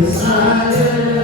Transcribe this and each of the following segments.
desire.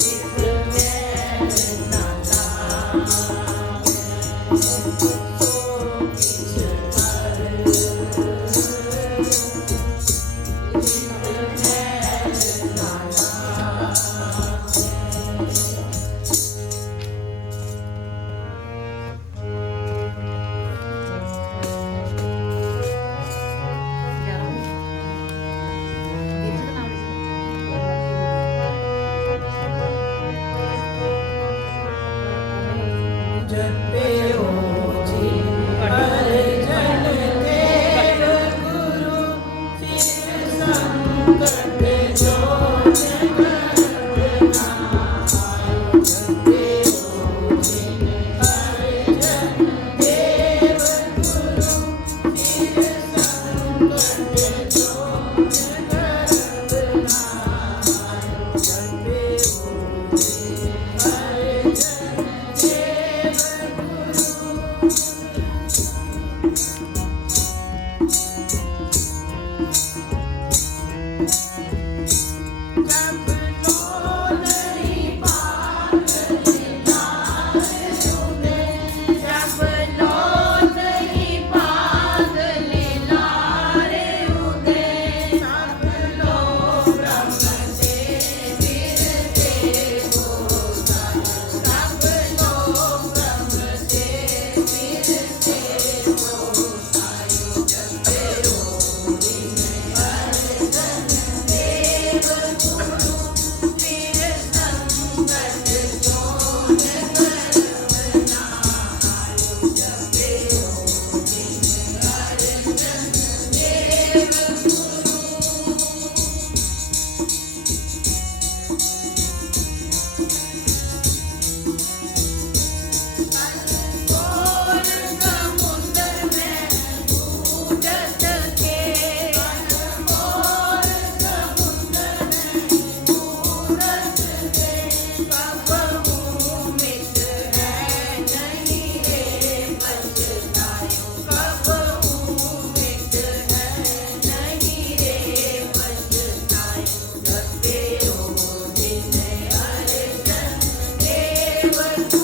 Deus. Feeling